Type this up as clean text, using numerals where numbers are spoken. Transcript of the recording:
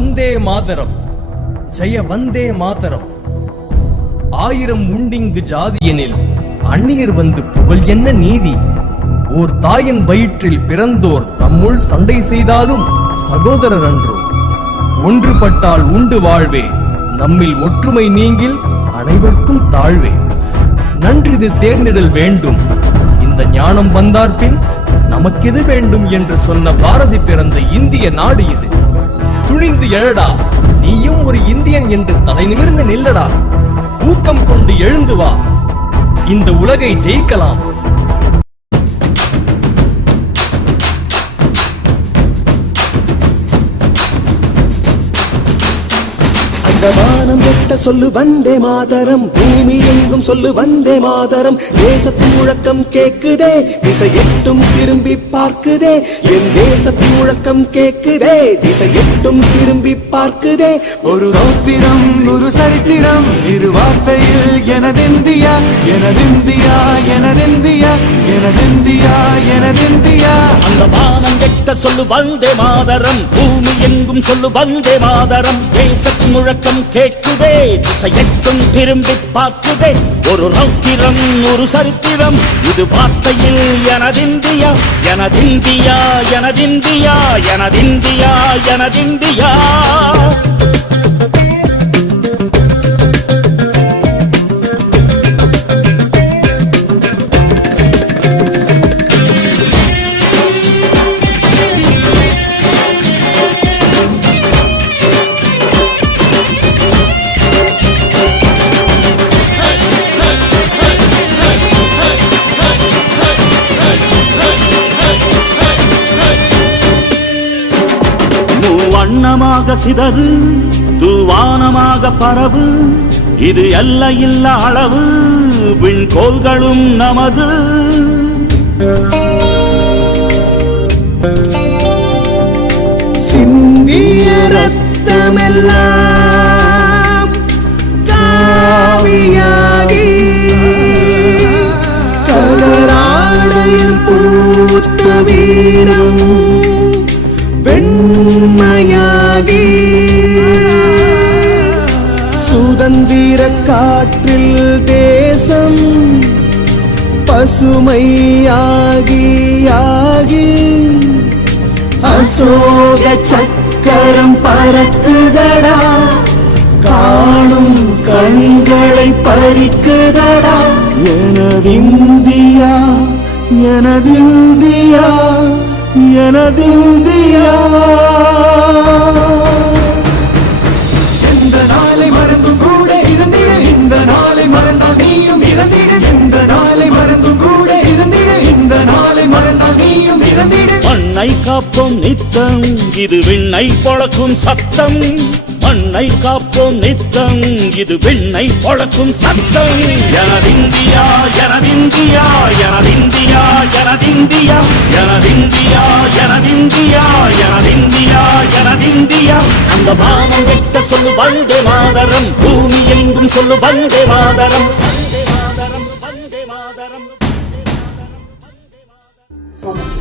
வந்தே மாதரம், ஜெய வந்தே மாதரம். ஆயிரம் உண்டிங்கு ஜாதியனில் அந்நியர் வந்து புகழ் என்ன நீதி? ஓர் தாயின் வயிற்றில் பிறந்தோர் தம்முள் சண்டை செய்தாலும் சகோதரர் அன்றோ? ஒன்றுபட்டால் உண்டு வாழ்வே, நம்மில் ஒற்றுமை நீங்கில் அனைவருக்கும் தாழ்வே. நன்றிது தேர்ந்திடல் வேண்டும், இந்த ஞானம் வந்தார்பின் நமக்கெது வேண்டும் என்று சொன்ன பாரதி பிறந்த இந்திய நாடு இது. துணிந்து எழடா, நீயும் ஒரு இந்தியன் என்று தலை நிமிர்ந்து நில்லடா. ஊக்கம் கொண்டு எழுந்து வா, இந்த உலகை ஜெயிக்கலாம். வானம் எட்ட சொல்லு வந்தே மாதரம், பூமி எங்கும் சொல்லு வந்தே மாதரம். தேசத்தின் முழக்கம் கேக்குதே, திசை எட்டும் திரும்பி பார்க்குதே. என் தேசத்தின் முழக்கம் கேக்குதே, திசை எட்டும் திரும்பி பார்க்குதே. ஒரு ரௌத்திரம் ஒரு சரித்திரம், இரு வார்த்தையில் எனதிந்தியா, எனதிந்தியா, எனதிந்தியா, எனதிந்தியா, எனதிந்தியா. அந்த வானம் எட்ட சொல்லு வந்தே மாதரம், பூமி எங்கும் சொல்லு வந்தே மாதரம். தேசத்தின் முழக்கம் கேட்குதே, திசையெட்டும் திரும்பி பார்க்குதே. ஒரு ரௌத்திரம் ஒரு சரித்திரம், இது வார்த்தையில் எனதிந்தியா, எனதிந்தியா, எனதிந்தியா, எனதிந்தியா, எனதிந்தியா. வண்ணமாக சிதறு, தூவானமாக பரவு, இது எல்லையில்ல அளவு, விண்கோள்களும் நமது. சிந்திய ரத்தமெல்லாம் காவியாகி, கலராடையில் பூத்த வீரம் வெண்மையாகி, சுதந்திர காற்றில் தேசம் பசுமையாகி ஆகி, அசோக சக்கரம் பறக்குதடா, காணும் கண்களை பறிக்குதடா. எனதிந்தியா, எனதிந்தியா, எனதிந்தியா. எந்த நாளை மறந்தும் கூட இருந்திட, இந்த நாளை மறந்தால் நீயும் இறந்திட. எந்த நாளை மறந்தும் கூட இருந்திட, இந்த நாளை மறந்தால் நீயும் இறந்திட. மண்ணை காப்போம் நித்தம், இது விண்ணை பொழக்கும் சத்தம். மண்ணை காப்போம் நித்தம், இது விண்ணை பொழக்கும் சத்தம். எனதிந்தியா, எனதிந்தியா, எனதிந்தியா, எனதிந்தியா, எனதிந்தியா, எனதிந்தியா, எனதிந்தியா, எனதிந்தியா. அந்த வானம் எட்ட சொல்லு வந்தே மாதரம், பூமி எங்கும் சொல்லு வந்தே மாதரம். வந்தே மாதரம், வந்தே மாதரம், வந்தே மாதரம், வந்தே மாதரம்.